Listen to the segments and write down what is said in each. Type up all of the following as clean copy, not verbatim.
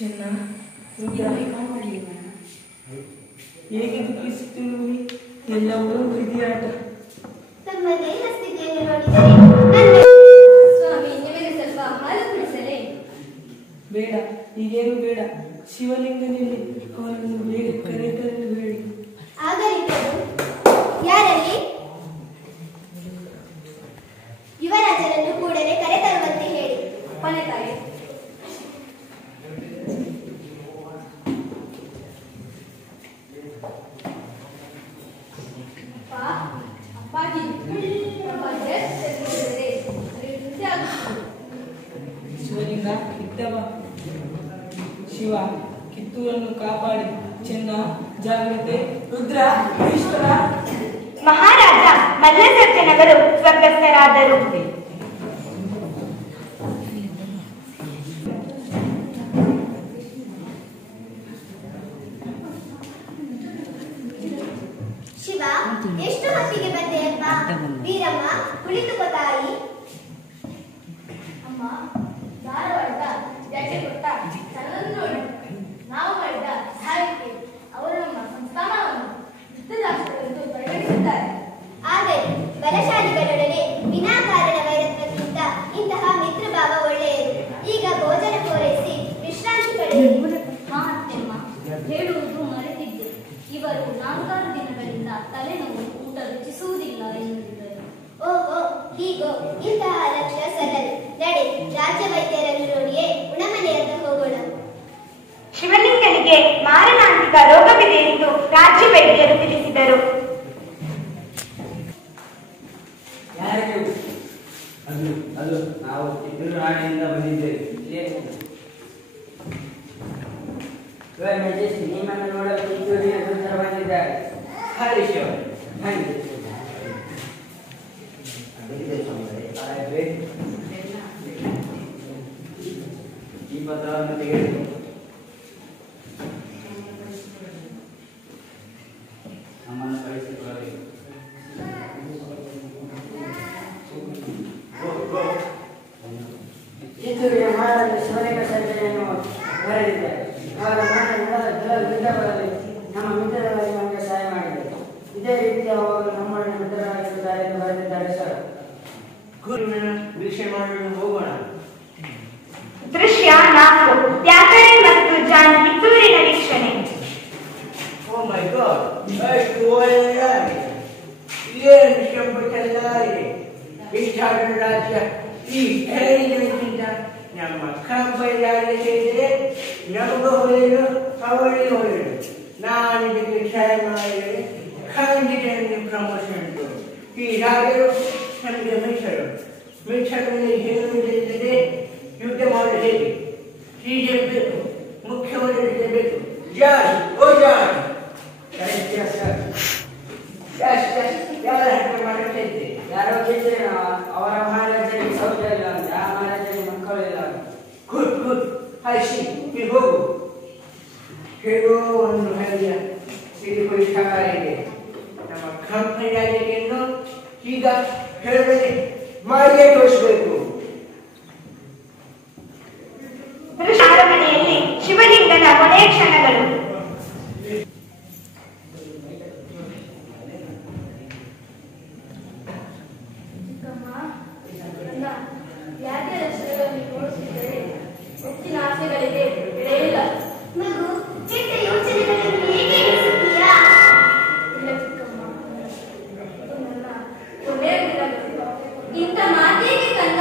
ಚೆನ್ನ ಹೇಗೆ ದುಃಖಿಸುತ್ತಿರುವಿ? ಎಲ್ಲವೂ ವಿಧಿಯಾಟ. ತಮ್ಮ ದೇಹ ಸ್ಥಿತಿಯನ್ನು ನೋಡಿದರೆ ಸ್ವಾಮಿ, ನಿಮಗೆ ಸ್ವಲ್ಪ ಹಾಲು ಕುಡಿಸಲೇ? ಬೇಡ, ಈಗೇನು ಬೇಡ. ಶಿವಲಿಂಗನಲ್ಲಿ ಅವನನ್ನು ಬೇಗ ಕರೆತರಲು ಹೇಳಿ. ಆಗಲಿದ್ದದು ಯಾರಲ್ಲಿ? ಯುವರಾಜರನ್ನು ಕೂಡಲೇ ಕರೆತರುವಂತೆ ಹೇಳಿ. ಕೊನೆ ತಾಯಿ. ಶಿವಲಿಂಗ ಇದ್ದವ. ಶಿವ ಕಿತ್ತೂರನ್ನು ಕಾಪಾಡಿ. ಚೆನ್ನ ಜಾಗ್ರತೆ. ರುದ್ರ ಈಶ್ವರ. ಮಹಾರಾಜ ಮಲ್ಲಸರ್ಜನವರು ಸ್ವರ್ಗಸ್ಥರಾದರು. ಶಿವ, ಎಷ್ಟು ಹೊತ್ತಿಗೆ ಬಂದೆಯಪ್ಪ? ವೀರಮ್ಮ, ಕುಳಿತುಕೋ ತಾಯಿ. ಅಮ್ಮ, ಧಾರವಾಡದ ಜಡ್ಡೆ ಕೊಟ್ಟ ತನ್ನನ್ನು ನೋಡಿ ನಾವು ಮಾಡಿದ ಸಹಾಯಕ್ಕೆ ಅವರು ನಮ್ಮ ಸಂಸ್ಥಾನವನ್ನು ಯುದ್ಧದಾಸ್ತ್ರವೆಂದು ಪರಿಗಣಿಸುತ್ತಾರೆ. ಆದರೆ ಬಲಶಾಲಿಗಳೊಡನೆ ವಿನಾಕಾರಣ ವೈರತ್ವಕ್ಕಿಂತ ಇಂತಹ ಮಿತ್ರಭಾವ ಒಳ್ಳೆಯದು. ಈಗ ಭೋಜನ ಪೂರೈಸಿ ವಿಶ್ರಾಂತಿ ಪಡೆಯಿರಿ. ಅತ್ತೆಮ್ಮ, ಹೇಳುವುದು ಮರೆತಿದ್ದೆ. ಇವರು 4 ದಿನಗಳಿಂದ ತಲೆನೋವು, ಊಟ ರುಚಿಸುವುದಿಲ್ಲ ಎನ್ನುತ್ತಿದ್ದರು. ಓಹೋ, ಹೀಗೋ? ಇಂತಹ ಲಕ್ಷ್ಯ ಸಲ್ಲದು. ನಡೆ, ರಾಜ್ಯ ವೈದ್ಯರನ್ನು ನೋಡಿಯೇ ಉಣಮನೆಯತ್ತ ಹೋಗೋಣ. ಶಿವಲಿಂಗನಿಗೆ ಮಾರಣಾಂತಿಕ ರೋಗವಿದೆ ಎಂದು ರಾಜ್ಯ ವೈದ್ಯರು ತಿಳಿಸಿದರು. ಅದು ನಾವು ಕಿತ್ತೂರು ನಾಡಿನಿಂದ ಬಂದಿದ್ದೇವೆ. ನಿಮ್ಮನ್ನು ನೋಡಲು ಕಿತ್ತೂರಿನ ಸುಂದರ ಬಂದಿದ್ದಾರೆ. ಹರೀಶ್ ಈ ಪತ್ರವನ್ನು ತೆಗೆದು ನಮ್ಮನ್ನು ಕಳಿಸಿಕೊಳ್ಳಬೇಕು. ಕಿತ್ತೂರಿನ ಮಹಾರಾಜ ಶಿವಲಿಂಗ ಸರ್ಜನೆಯನ್ನು ಬರೆದಿದ್ದಾರೆ. ಅವರ ಬರಲಿ ನಮ್ಮ ಮಿತ್ರರಾಗಿ ನಮಗೆ ಸಹಾಯ ಮಾಡಿದರು. ಇದೇ ರೀತಿ ಅವರು ನಮ್ಮನ್ನು ಮಿತ್ರರಾಗಿರುತ್ತಾರೆ ಎಂದು ಬರೆದಿದ್ದಾರೆ ಸರ್. ಗುರುವಿನ ವೀಕ್ಷಣೆ ಮಾಡಲು ಹೋಗೋಣ. ದೃಶ್ಯ 4. ತ್ಯಾಕರೆ ಮತ್ತು ಜಾನ್ ಕಿತ್ತೂರಿನ ವೀಕ್ಷಣೆ. ಓ ಮೈ ಗಾಡ್, ಎಷ್ಟು ಒಳ್ಳೆಯದಾಗಿದೆ. ಏನು ಕೆಂಪು ಚೆಲ್ಲಾಗಿದೆ. ಇಷ್ಟಾದ ರಾಜ್ಯ ಈ ಹೇಳಿದಕ್ಕಿಂತ ನಮ್ಮ ಕಂಪನಿಯಾಗಿ ಸೇರಿದರೆ ನಮಗೂ ಒಳ್ಳೆಯದು, ಅವಳಿಗೆ ಒಳ್ಳೆಯದು. ನಾನು ಇದಕ್ಕೆ ಟ್ರೈ ಮಾಡಿದರೆ ಖಂಡಿತ ಪ್ರಮೋಷನ್ ಉಂಟು. ಈ ರಾಜರು ನಮಗೆ ಮಿತ್ರರಲ್ಲಿ ಹೇಳುವುದಿಲ್ಲದೆ ಯುದ್ಧ ಮಾಡಲು ಹೇಗೆ? ಹೀಗೆ ಬೇಕು, ಮುಖ್ಯವಾಗಿರಬೇಕು. ಜಾನ್, ಓ ಜಾನ್, ಯಾರ ಹತ್ರ ಮಾಡುತ್ತಿದ್ದೆ? ಯಾರೋ ಗೆದ್ದರೆ ಅವರ ಮಹಾರಾಜರಿಗೆ ಸೌಖ್ಯ ಇಲ್ಲ ಅಂತ, ಆ ಮಹಾರಾಜರಿಗೆ ಮಕ್ಕಳು ಇಲ್ಲ. ಗುಡ್ ಗುಡ್, ಹರ್ಷಿ, ನೀವು ಹೋಗು. ಹೇಗೋ ಒಂದು ಹಳ್ಳಿಯ ಇದೆ. ನಮ್ಮ ಕಂಪನಿ ರಾಜ್ಯವನ್ನು ಈಗ ಹೇಳದೆ ಮಾಡಿಯೇ ತೋರಿಸಬೇಕು. ಅರಮನೆಯಲ್ಲಿ ಶಿವಲಿಂಗನ ಕೊನೆಯ ಕ್ಷಣಗಳು. ವ್ಯಾಧಿಯ ಲಕ್ಷಣಗಳನ್ನು ತೋರಿಸಿದರೆ ಹೆಚ್ಚಿನ ಆಸೆಗಳಿಗೆ ಬೆಲೆ ಇಲ್ಲ. ಮಗು, ಕೆಟ್ಟ ಯೋಚನೆಗಳನ್ನು ಹೇಗೆ ಎಣಿಸುತ್ತೀಯಾ? ಇಲ್ಲ ಚಿಕ್ಕಮ್ಮ, ಇದು ನನ್ನ ಕೊನೆಯ ದಿನಗಳು. ಇಂಥ ಮಾತಿಗೆ ಕಂದ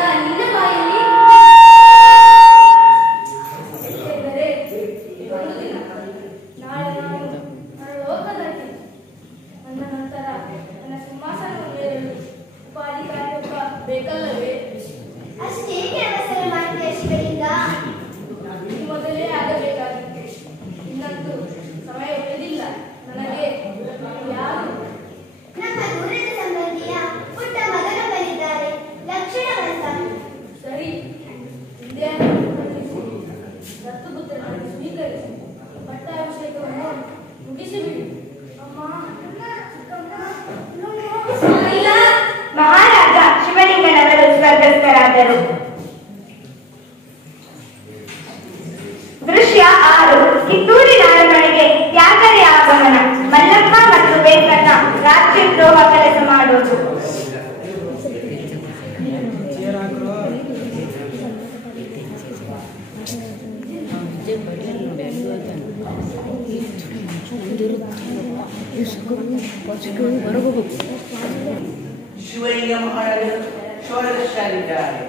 ಶಿವಲಿಂಗ ಮಹಾರಾಜರು ಷೋಡಶಾಲಿದ್ದಾರೆ.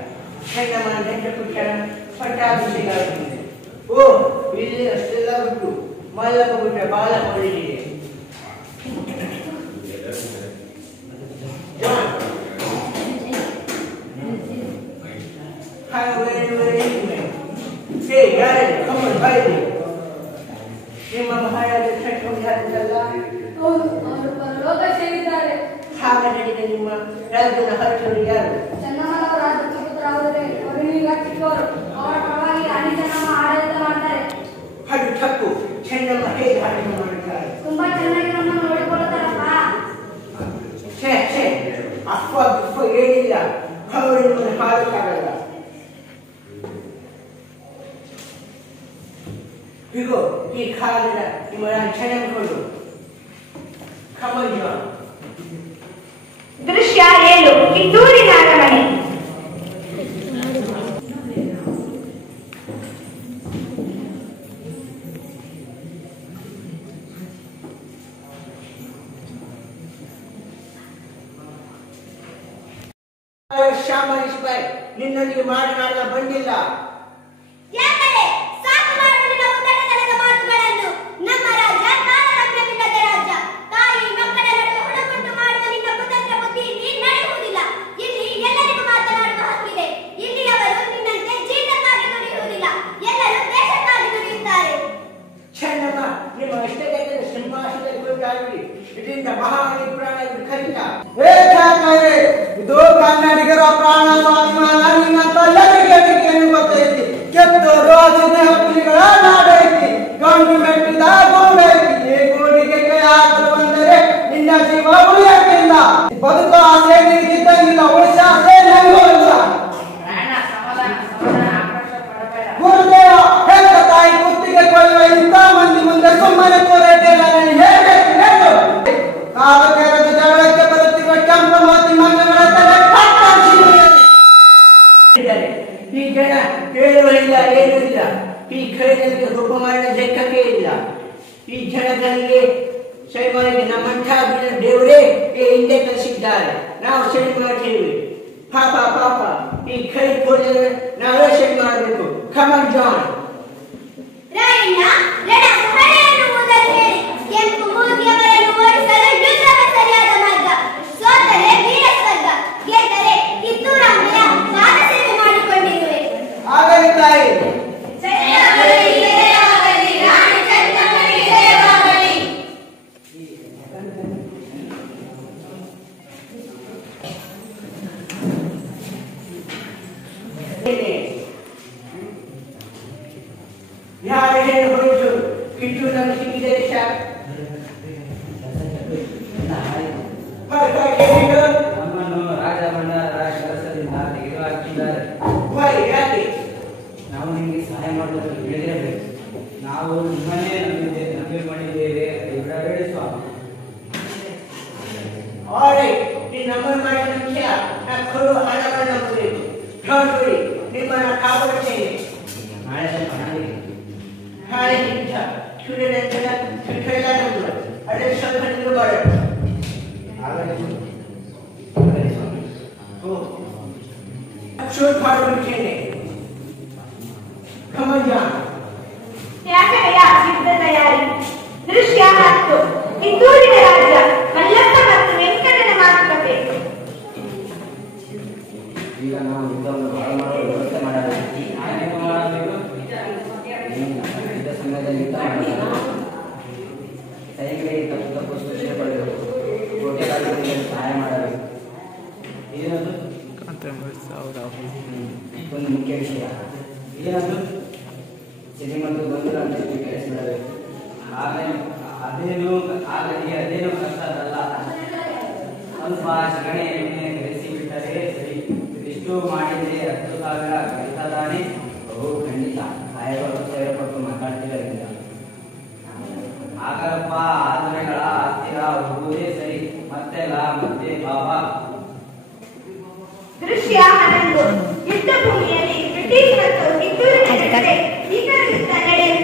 ಚೆನ್ನಮ್ಮನ ನೆಟ್ಟಪುಟ್ಟಣ ಪಟ್ಟಾಭಿಷೇಕ ಆಗುತ್ತಿದೆ. ಓ, ಇಲ್ಲಿ ಅಷ್ಟೆಲ್ಲ ಬಿಟ್ಟು ಮಲ್ಲಪ್ಪ ಬಿಟ್ಟ ಬಾಲ ಹೊರಟಿದೆ. ನಿಮ್ಮ ಮಹಾರಾಜ ಛಟ್ಕೊಂಡಿದ್ದಾರಲ್ಲ, ರೋಗ ಸೇರಿದ್ದಾರೆ. ಹಾಗೆ ನಡೆದ ನಿಮ್ಮ ರಾಜ್ಯದ ಹರಟರು ಯಾರು? ಚೆನ್ನಮ್ಮನವರ ರಾಜ್ಯ ಪುತ್ರರಾದರೆ ಅವರಿಗೆ ಚಿಕ್ಕವರು. ಅವರ ಪರವಾಗಿ ಅನೇಕ ನಮ್ಮ ಆಡಳಿತ ಮಾಡ್ತಾರೆ. ಅದು ತಪ್ಪು. ಚೆನ್ನಮ್ಮ ಹೇಗೆ ಆಡಳಿತ ಮಾಡುತ್ತಾರೆ? ತುಂಬಾ ಚೆನ್ನಾಗಿ ನಮ್ಮನ್ನು ನೋಡಿಕೊಳ್ಳುತ್ತಾರಪ್ಪ. ಛೇ ಛೇ, ಅಪ್ಪ ದುಪ್ಪ ಏನಿಲ್ಲ. ಅವರು ನಿಮ್ಮನ್ನು ಹಾಡುತ್ತಾರಲ್ಲ. ಇಗೋ ಈ ಕಾಲದ ನಿಮ್ಮ ಚೆನ್ನಮ್ಮಗಳು ಕಮಲ್ಯ. ದೃಶ್ಯ 7 ಕಿತ್ತೂರಿನ ಅರಮನೆ. ಶ್ಯಾಮರೀಶ್ಬಾಯ್, ನಿನ್ನೊಂದಿಗೆ ಮಾತನಾಡಲು ಬಂದಿಲ್ಲ. ಯಾಕಂದ್ರೆ ಸಾಕು ಮಾಡು ನಿನ್ನ ಉದ್ದಟತನದ ಮಾತುಗಳನ್ನು. ನಮ್ಮ ರಾಜ್ಯ ತಾರತಮ್ಯವಿಲ್ಲದ ರಾಜ್ಯ. ತಾಯಿ ಮಕ್ಕಳ ನಡುವೆ ಹುಡುಕುಂಟು ಮಾಡುವ ನಿನ್ನ ಕುತಂತ್ರ ಬುದ್ಧಿ ಇಲ್ಲಿ ನಡೆಯುವುದಿಲ್ಲ. ಇಲ್ಲಿ ಎಲ್ಲರಿಗೂ ಮಾತನಾಡುವ ಹಕ್ಕಿದೆ. ಇಲ್ಲಿಯವರು ನಿನ್ನಂತೆ ಜೀತಕ್ಕಾಗಿ ದುಡಿಯುವುದಿಲ್ಲ. ಎಲ್ಲರೂ ದೇಶಕ್ಕಾಗಿ ದುಡಿಯುತ್ತಾರೆ. ಚೆನ್ನಮ್ಮ, ನಿಮ್ಮ ಇಷ್ಟದ ಸಿಂಹಾಸನದಲ್ಲಿ ಕುಳಿತಾಗಿ ಇದರಿಂದ ಮಹಾರಾಣಿ ಪ್ರಾಣ ಖಚಿತ. ಇದು ಕನ್ನಡಿಗರ ಪ್ರಾಣ ಸ್ವಾಭಿಮಾನ. ನಿನ್ನಂತಲ್ಲರಿಗೆ ಗೊತ್ತೈತಿ. ಕೆತ್ತು ರೋಜಿನ ಹುಲಿಗಳ ನಾಡೈತಿ. ಗಂಡು ಮೆಟ್ಟಿದ ಗೋಡೈತಿ. ಈ ಗೋಡಿಗೆ ಕೈ ಹಾಕಲು ಬಂದರೆ ನಿನ್ನ ಜೀವ ಉಳಿಯಕ್ಕಿಲ್ಲ. ಬದುಕು ಆಸೆ ನಿನಗಿದ್ದಂಗಿಲ್ಲ. ಉಳಿಸ ಆಸೆ ನಂಗೂ ಇಲ್ಲ. ಗುರುದೇವ, ಹೆತ್ತ ತಾಯಿ ಕುತ್ತಿಗೆ ಕೊಡುವ ಇಂಥ ಮಂದಿ ಮುಂದೆ ಸುಮ್ಮನೆ ಕೂರೈತಿಲ್ಲ. ಹೇಳಬೇಕು ಹೇಳು. ಕಾಲು ಕೆರೆದು ಜಗಳಕ್ಕೆ ಬರುತ್ತಿರುವ ಕೆಂಪು ಮೋತಿ ಮಂಗಗಳ ತಲೆ ಈ ಜನ ಕೇಳುವುದಿಲ್ಲ, ಏನೂ ಇಲ್ಲ. ಈ ಖೈದರಿಗೆ ರೂಪ ಮಾಡಿದ ಲೆಕ್ಕಕ್ಕೆ ಇಲ್ಲ. ಈ ಜನಗಳಿಗೆ ಸೈಮನಿಗೆ ನಮ್ಮಂಥ ದೇವರೇ ಹಿಂದೆ ಕಲಿಸಿದ್ದಾರೆ. ನಾವು ಸರಿ ಮಾಡ್ತೀವಿ. ಪಾಪ ಪಾಪ, ಈ ಖೈ ಕೊಡಿದರೆ ನಾವೇ ಸರಿ ಮಾಡಬೇಕು. ಕಮಲ್ ಜಾನ್. ರಾಯಣ್ಣ, ರಣ ಹಣೆಯನ್ನು ಊದಲು ಹೇಳಿ. ಕೆಂಪು ಮೂತಿಯವರನ್ನು ಓಡಿಸಲು ಯುದ್ಧವೇ ಸರಿಯಾದ ಮಾರ್ಗ. ಸೋತರೆ ವೀರ ಸ್ವರ್ಗ, ಗೆದ್ದರೆ ಕಿತ್ತೂರಾಂಬೆಯ ಪಾದ ಸೇವೆ ಮಾಡಿಕೊಂಡಿರುವೆ. ಆಗಲಿ ತಾಯಿ. ರಾಣಿ ಚೆನ್ನಮ್ಮನಿಗೆ ಜಯವಾಗಲಿ. ಯಾರು ಹೇಳಿ ಹೋಯಿತು? ಕಿತ್ತೂರಿನಲ್ಲಿ ಸಿಕ್ಕಿದೆ ದೇಶ. ನಮ್ಮನ್ನು ರಾಜಮಂಡಲ ಕೆಲಸದಿಂದ ತೆಗೆದುಹಾಕಿದ್ದಾರೆ. ಯಾಕೆ? ನಾವು ನಿಮಗೆ ಸಹಾಯ ಮಾಡಲು ಹೇಳಿರಬೇಕು. ನಾವು ನಿಮ್ಮನ್ನೇ ನಂಬಿಕೊಂಡಿದ್ದೇವೆ. ಬಿಡಬೇಡಿ ಸ್ವಾಮಿ. ನೀನು ನಮ್ಮನ್ನು ಮಾಡಿದ ನಿಮಿಷ ನಾನು ಕೊಡುವ ಹಣವನ್ನು ನಂಬಬೇಕು. ನೋಡ್ಬಿಡಿ, ನಿಮ್ಮನ್ನು ಕಾಪಾಡುತ್ತೇನೆ. ನಾಳೆ ಸ್ವಲ್ಪ ಹಣವಿದೆ. ನಾಳೆ ನಿಮಿಷ ಸೂರ್ಯನಂತರ ಸುಖೆಲ್ಲ ನಂಬುವ. ಅದೇ ಸ್ವಲ್ಪ ನಿಲ್ಲಬಾರದು. ಆಗಲಿ ಸ್ವಾಮಿ. ಶೂಟ್ ಮಾಡಿಬಿಡ್ತೇನೆ. ಕಮಲ್ ಯಾಕಡೆಯ ಸಿದ್ಧ ತಯಾರಿ. ದೃಶ್ಯ 10 ಕಿತ್ತೂರಿನ ರಾಜ್ಯ. ಮಲ್ಲಪ್ಪ ಮತ್ತು ವೆಂಕಟನ ಮಾತುಕತೆ. ಈಗ ನಾವು ಯುದ್ಧವನ್ನು ಮಾಡಲು ವ್ಯವಸ್ಥೆ ಮಾಡಬೇಕು. ನಾನೇನು ಮಾಡಬೇಕು? ಯುದ್ಧ ಸಮಯದಲ್ಲಿ ಯುದ್ಧ ಮಾಡಬೇಕು. ಸೈನಿಕರಿಗೆ ತಪ್ಪು ಸೂಚನೆ ಪಡೆಯಬೇಕು. ಕೋಟೆಗಾರರಿಗೆ ಸಹಾಯ ಮಾಡಬೇಕು. ಏನದು? ಒಂದು ಮುಖ್ಯ ವಿಷಯ. ಏನದು? ಸಿರಿ ಮತ್ತು ಗೊಂದಲ ಕೆಲಸಬೇಕು. ಅದೇನು ಕಷ್ಟದಲ್ಲ. ಸ್ವಲ್ಪ ಶಗಣೆ ಎಣ್ಣೆ ಬೆರೆಸಿ ಬಿಟ್ಟರೆ ಸರಿ. ಇಷ್ಟು ಮಾಡಿದರೆ 10,000 ಗಳಿಸದಾನೆ. ಖಂಡಿತ ಸಾಹೇಬರು ಸೇರಿಪಟ್ಟು ಮಾತಾಡ್ತಿರೋದ್ರಿಂದ ಆಗಪ್ಪ. ಆದನೆಗಳ ಹತ್ತಿರ ಹೋಗುವುದೇ ಸರಿ. ಮತ್ತೆಲ್ಲ ಮತ್ತೆ ಬಾಬಾ. ದೃಶ್ಯ 11 ಯುದ್ಧ ಭೂಮಿಯಲ್ಲಿ ಬ್ರಿಟಿಷ್ ಮತ್ತು ಕಿತ್ತೂರಿನ ಜೊತೆ ಭೀಕರ ಯುದ್ಧ ನಡೆಯುತ್ತಿದೆ.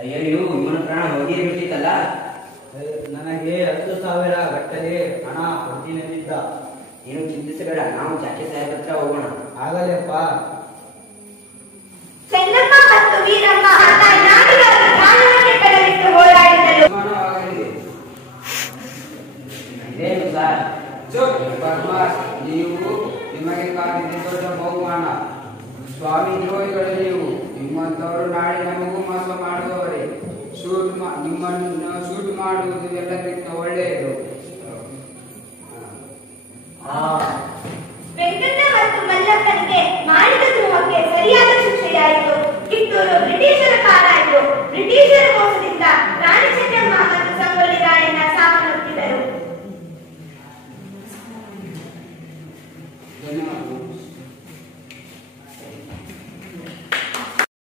ಅಯ್ಯೋ ಇವನ ಪ್ರಾಣ ಹೋಗಿಯೇ ಬಿಟ್ಟಿತ್ತಲ್ಲ. ನನಗೆ 10,000 ಗಟ್ಟಲೆ ಹಣ ಕೊಡ್ತೀನೆಂದಿದ್ದ. ನೀನು ಚಿಂತಿಸಬೇಡ, ನಾವು ಜಾಕಿ ಸಾಹೇಬ್ ಹತ್ರ ಹೋಗೋಣ. ಆಗಲೇಪ್ಪ. ಚೆನ್ನಮ್ಮ ಮತ್ತು ವೀರಮ್ಮ ನಾಡಿಗಳ ಪ್ರಾಣವನ್ನೇ ಕಡಲಿಟ್ಟು ಹೋರಾಡಿದರು. ಇದೇನು ಸರ್? ನೀವು ನಿಮಗೆ ಕಾದಿದೆ ದೊಡ್ಡ ಬಹುಮಾನ. ಸ್ವಾಮಿ ದ್ರೋಹಿಗಳು ನೀವು. ನಿಮ್ಮಂತವರು ನಾಳೆ ನಮಗೂ ಮೋಸ ಮಾಡುವವರೇ. ನಿಮ್ಮನ್ನು ಶೂಟ್ ಮಾಡುವುದು ಎಲ್ಲಕ್ಕಿಂತ ಒಳ್ಳೆಯದು.